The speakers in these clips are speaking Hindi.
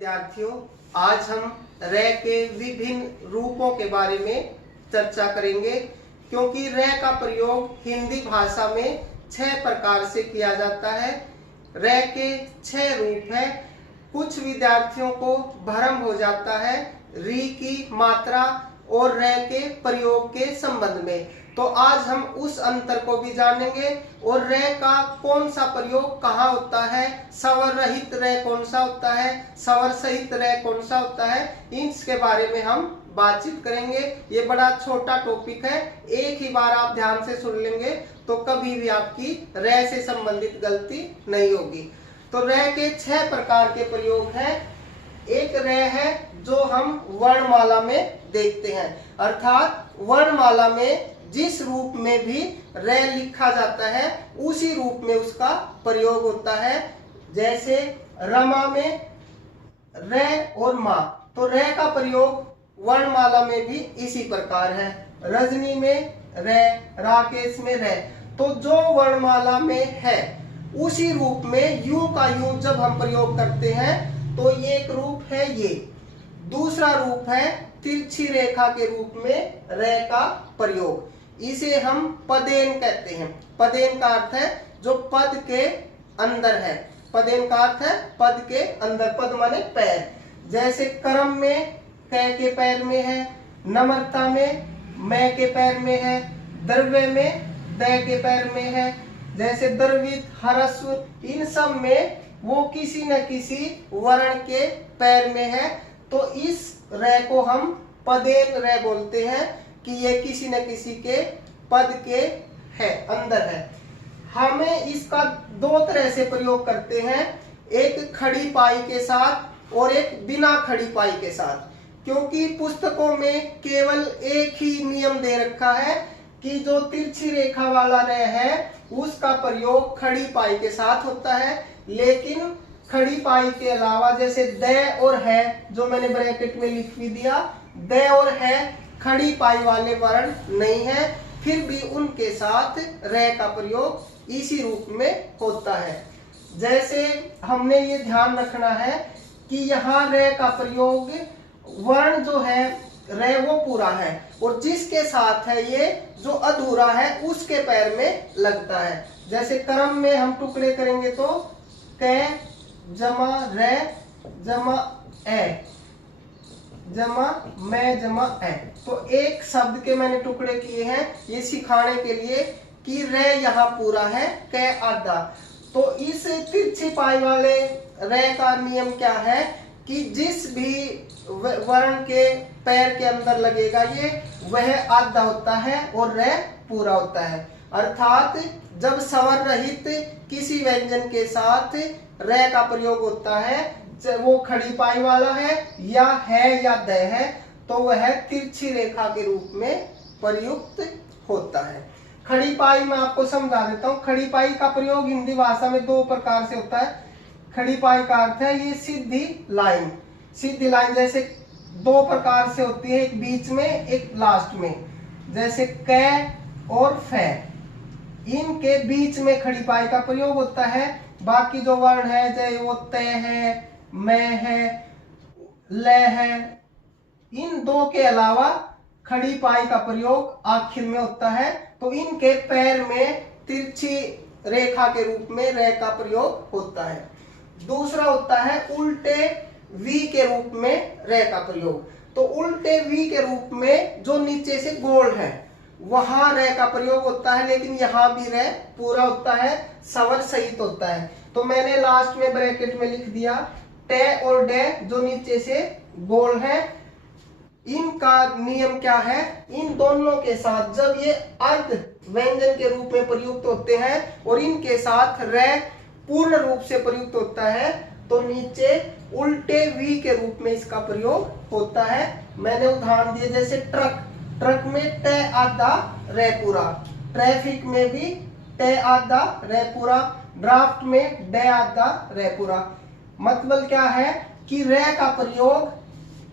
विद्यार्थियों, आज हम रे के विभिन्न रूपों के बारे में चर्चा करेंगे, क्योंकि रे का प्रयोग हिंदी भाषा में 6 प्रकार से किया जाता है। रे के 6 रूप हैं। कुछ विद्यार्थियों को भ्रम हो जाता है री की मात्रा और रे के प्रयोग के संबंध में, तो आज हम उस अंतर को भी जानेंगे और रे का कौन सा प्रयोग कहाँ होता है, स्वर रहित रे कौन सा होता है, स्वर सहित रे कौन सा होता है, इसके बारे में हम बातचीत करेंगे। ये बड़ा छोटा टॉपिक है, एक ही बार आप ध्यान से सुन लेंगे तो कभी भी आपकी रे से संबंधित गलती नहीं होगी। तो रे के 6 प्रकार के प्रयोग हैं। एक रे है जो हम वर्णमाला में देखते हैं, अर्थात वर्णमाला में जिस रूप में भी रे लिखा जाता है उसी रूप में उसका प्रयोग होता है। जैसे रमा में रे और माँ, तो रे का प्रयोग वर्णमाला में भी इसी प्रकार है। रजनी में रे, राकेश में रे, तो जो वर्णमाला में है उसी रूप में यू का यू जब हम प्रयोग करते हैं तो ये एक रूप है। ये दूसरा रूप है तिरछी रेखा के रूप में रे का प्रयोग, इसे हम पदेन कहते हैं। पदेन का अर्थ है जो पद के अंदर है। पदेन का अर्थ है पद के अंदर, पद माने पैर। जैसे कर्म में कै के पैर में है, नम्रता में मैं के पैर में है, द्रव्य में दै के पैर में है। जैसे द्रवित, हरस्व, इन सब में वो किसी न किसी वर्ण के पैर में है, तो इस रे को हम पदेन रे बोलते हैं कि ये किसी न किसी के पद के है, अंदर है। हमें इसका 2 तरह से प्रयोग करते हैं, एक खड़ी पाई के साथ और एक बिना खड़ी पाई के साथ, क्योंकि पुस्तकों में केवल एक ही नियम दे रखा है कि जो तिरछी रेखा वाला रे है उसका प्रयोग खड़ी पाई के साथ होता है, लेकिन खड़ी पाई के अलावा जैसे दै और है, जो मैंने ब्रैकेट में लिख भी दिया, दै और है खड़ी पाई वाले वर्ण नहीं है, फिर भी उनके साथ रे का प्रयोग इसी रूप में होता है। जैसे हमने ये ध्यान रखना है कि यहाँ रे का प्रयोग वर्ण जो है रे वो पूरा है, और जिसके साथ है ये जो अधूरा है उसके पैर में लगता है। जैसे कर्म में हम टुकड़े करेंगे तो कै जमा रे जमा ए जमा मैं जमा ए, तो एक शब्द के मैंने टुकड़े किए हैं ये सिखाने के लिए कि रे यहाँ पूरा है, कै आधा। तो इस तिरछी पाई वाले रे का नियम क्या है कि जिस भी वर्ण के पैर के अंदर लगेगा ये वह आधा होता है और रे पूरा होता है। अर्थात जब स्वर रहित किसी व्यंजन के साथ रे का प्रयोग होता है, वो खड़ी पाई वाला है या दै है, तो वह तिरछी रेखा के रूप में प्रयुक्त होता है। खड़ी पाई मैं आपको समझा देता हूँ। खड़ी पाई का प्रयोग हिंदी भाषा में 2 प्रकार से होता है। खड़ी पाई का अर्थ है ये सीधी लाइन। सीधी लाइन जैसे 2 प्रकार से होती है, एक बीच में एक लास्ट में। जैसे कै और फै, इनके बीच में खड़ी पाई का प्रयोग होता है। बाकी जो वर्ण है चाहे वो तय है, मैं है, ले है, इन 2 के अलावा खड़ी पाई का प्रयोग आखिर में होता है, तो इनके पैर में तिरछी रेखा के रूप में रे का प्रयोग होता है। दूसरा होता है उल्टे वी के रूप में रे का प्रयोग। तो उल्टे वी के रूप में जो नीचे से गोल है वहां रे का प्रयोग होता है, लेकिन यहाँ भी रे पूरा होता है, स्वर सहित होता है। तो मैंने लास्ट में ब्रैकेट में लिख दिया टे और डे जो नीचे से गोल है, इनका नियम क्या है, इन दोनों के साथ जब ये अर्ध व्यंजन के रूप में प्रयुक्त होते हैं और इनके साथ रे पूर्ण रूप से प्रयुक्त होता है, तो नीचे उल्टे वी के रूप में इसका प्रयोग होता है। मैंने उदाहरण दिए, जैसे ट्रक, ट्रक में टे आधा रे पूरा, ट्रैफिक में भी टे आधा रे पूरा, ड्राफ्ट में डे आधा रे पूरा। मतलब क्या है कि रे का प्रयोग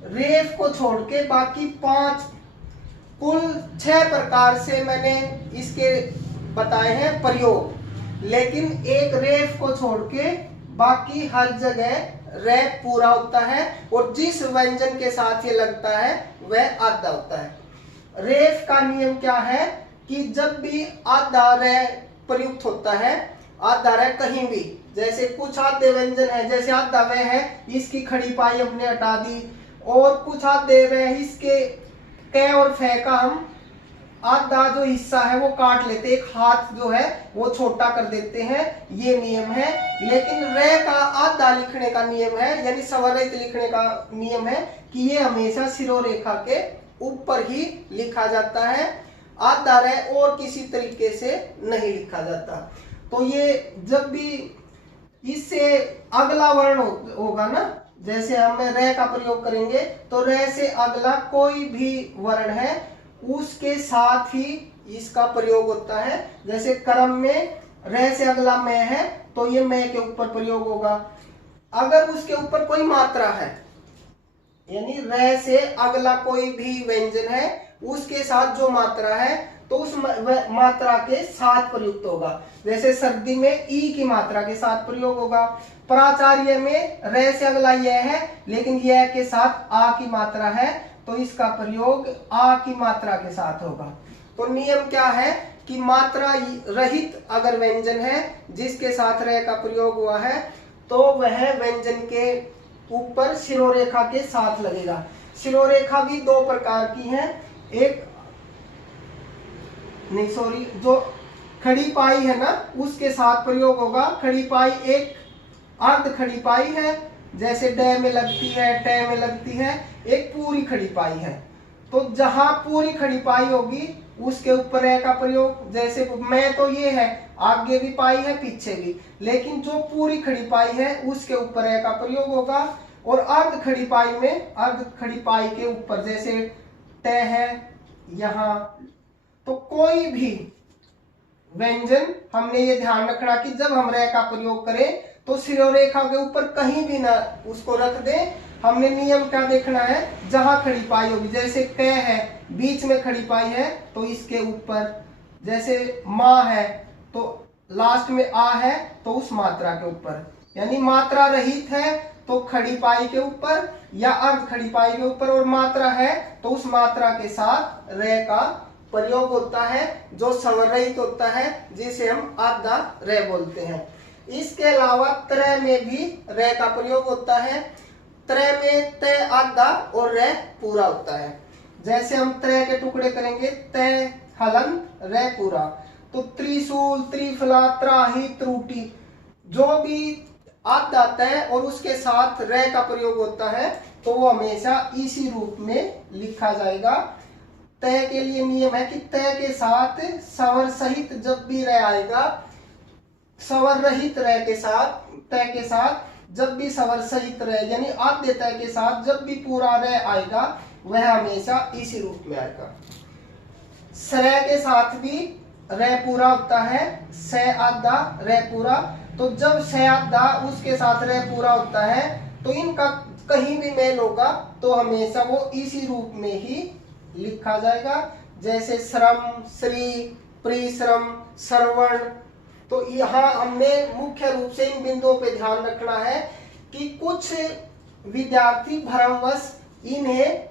रेफ को छोड़ के बाकी 5 कुल 6 प्रकार से मैंने इसके बताए हैं प्रयोग, लेकिन एक रेफ को छोड़ के बाकी हर जगह रे पूरा होता है और जिस व्यंजन के साथ ये लगता है वह आधा होता है। रेफ का नियम क्या है कि जब भी आधा रे प्रयुक्त होता है, आधा रे कहीं भी, जैसे कुछ आधे व्यंजन है, जैसे आधा वे है, इसकी खड़ी पाई हमने हटा दी, और कुछ आधे वे इसके क और फे का हम आधा जो हिस्सा है वो काट लेते, एक हाथ जो है वो छोटा कर देते हैं, ये नियम है। लेकिन रे का आधा लिखने का नियम है, यानी स्वरहित लिखने का नियम है कि ये हमेशा शिरोरेखा के ऊपर ही लिखा जाता है, आधा रे और किसी तरीके से नहीं लिखा जाता। तो ये जब भी इससे अगला वर्ण होगा ना, जैसे हम रे का प्रयोग करेंगे तो रे से अगला कोई भी वर्ण है उसके साथ ही इसका प्रयोग होता है। जैसे कर्म में रे से अगला मैं है तो ये मैं के ऊपर प्रयोग होगा। अगर उसके ऊपर कोई मात्रा है, यानी रे से अगला कोई भी व्यंजन है उसके साथ जो मात्रा है तो उस मात्रा के साथ प्रयुक्त होगा। जैसे सर्दी में ई की मात्रा के साथ प्रयोग होगा। प्राचार्य में रे से अगला यह है लेकिन यह के साथ आ की मात्रा है तो इसका प्रयोग आ की मात्रा के साथ होगा। तो नियम क्या है कि मात्रा रहित अगर व्यंजन है जिसके साथ रे का प्रयोग हुआ है तो वह व्यंजन के ऊपर शिरोरेखा के साथ लगेगा। शिरोरेखा भी दो प्रकार की है, एक नहीं सॉरी जो खड़ी पाई है ना उसके साथ प्रयोग होगा। खड़ी पाई एक अर्ध खड़ी पाई है, जैसे डे में लगती है, टे में लगती है, एक पूरी खड़ी पाई है। तो जहां पूरी खड़ी पाई होगी उसके ऊपर रे का प्रयोग, जैसे मैं तो ये है, आगे भी पाई है पीछे भी, लेकिन जो पूरी खड़ी पाई है उसके ऊपर रे का प्रयोग होगा। और अर्ध खड़ी पाई में अर्ध खड़ी पाई के ऊपर, जैसे टे है यहां, तो कोई भी व्यंजन हमने ये ध्यान रखना कि जब हम रे का प्रयोग करें तो शिरोरेखा के ऊपर कहीं भी ना उसको रख दें। हमने नियम क्या देखना है, जहां खड़ी पाई होगी, जैसे क है बीच में खड़ी पाई है तो इसके ऊपर, जैसे माँ है तो लास्ट में आ है तो उस मात्रा के ऊपर, यानी मात्रा रहित है तो खड़ी पाई के ऊपर या अर्ध खड़ी पाई के ऊपर, और मात्रा है तो उस मात्रा के साथ रे का प्रयोग होता है जो संवरहित होता है, जिसे हम आधा रे बोलते हैं। इसके अलावा त्रय में भी रे का प्रयोग होता है। त्रय में तय आधा और रे पूरा होता है। जैसे हम त्रय के टुकड़े करेंगे, तय हलंत रे पूरा, तो त्रिशूल, त्रिफला, त्राही, त्रुटि, जो भी आधा तय और उसके साथ रे का प्रयोग होता है तो वो हमेशा इसी रूप में लिखा जाएगा। तय के लिए नियम है कि तय के साथ स्वर सहित जब भी रे आएगा, स्वर रहित रे के साथ, तय के साथ जब भी स्वर सहित रे यानी आद्य तय के साथ जब भी पूरा रे आएगा वह हमेशा इसी रूप में आएगा। सरे के साथ भी रे पूरा होता है, से आधा रे पूरा, तो जब से आधा उसके साथ रे पूरा होता है तो इनका कहीं भी मेल होगा तो हमेशा वो इसी रूप में ही लिखा जाएगा। जैसे श्रम, श्री, परिश्रम, श्रवण। तो यहाँ हमने मुख्य रूप से इन बिंदुओं पे ध्यान रखना है कि कुछ विद्यार्थी भ्रमवश इन्हें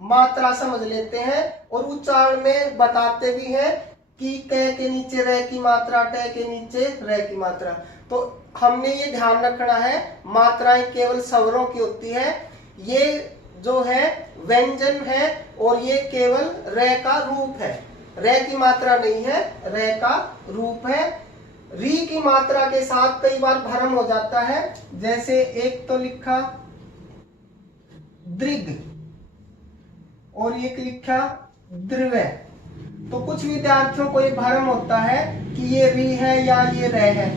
मात्रा समझ लेते हैं और उच्चारण में बताते भी हैं कि क के नीचे रे की मात्रा, ट के नीचे रे की मात्रा। तो हमने ये ध्यान रखना है मात्राएं केवल स्वरों की होती है, ये जो है व्यंजन है और ये केवल रे का रूप है, रे की मात्रा नहीं है, रे का रूप है। री की मात्रा के साथ कई बार भ्रम हो जाता है, जैसे एक तो लिखा दृग और एक लिखा द्रव्य, तो कुछ विद्यार्थियों को ये भ्रम होता है कि ये री है या ये रे है।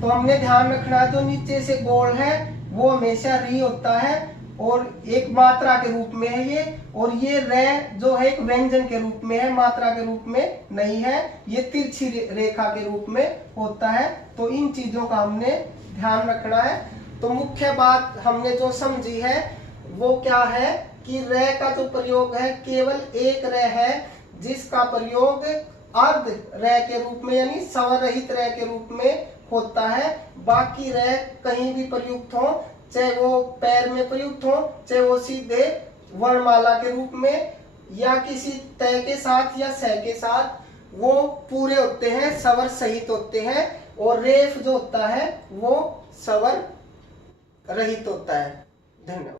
तो हमने ध्यान रखना जो नीचे से गोल है वो हमेशा री होता है और एक मात्रा के रूप में है ये, और ये रे जो है एक व्यंजन के रूप में है, मात्रा के रूप में नहीं है, ये तिरछी रेखा के रूप में होता है। तो इन चीजों का हमने ध्यान रखना है। तो मुख्य बात हमने जो समझी है वो क्या है कि रे का जो प्रयोग है केवल एक रे है जिसका प्रयोग अर्ध रे के रूप में यानी स्वर रहित रे के रूप में होता है। बाकी रे कहीं भी प्रयुक्त हो, चाहे वो पैर में प्रयुक्त हो, चाहे वो सीधे वर्णमाला के रूप में या किसी तय के साथ या सह के साथ, वो पूरे होते हैं, स्वर सहित होते हैं। और रेफ जो होता है वो स्वर रहित होता है। धन्यवाद।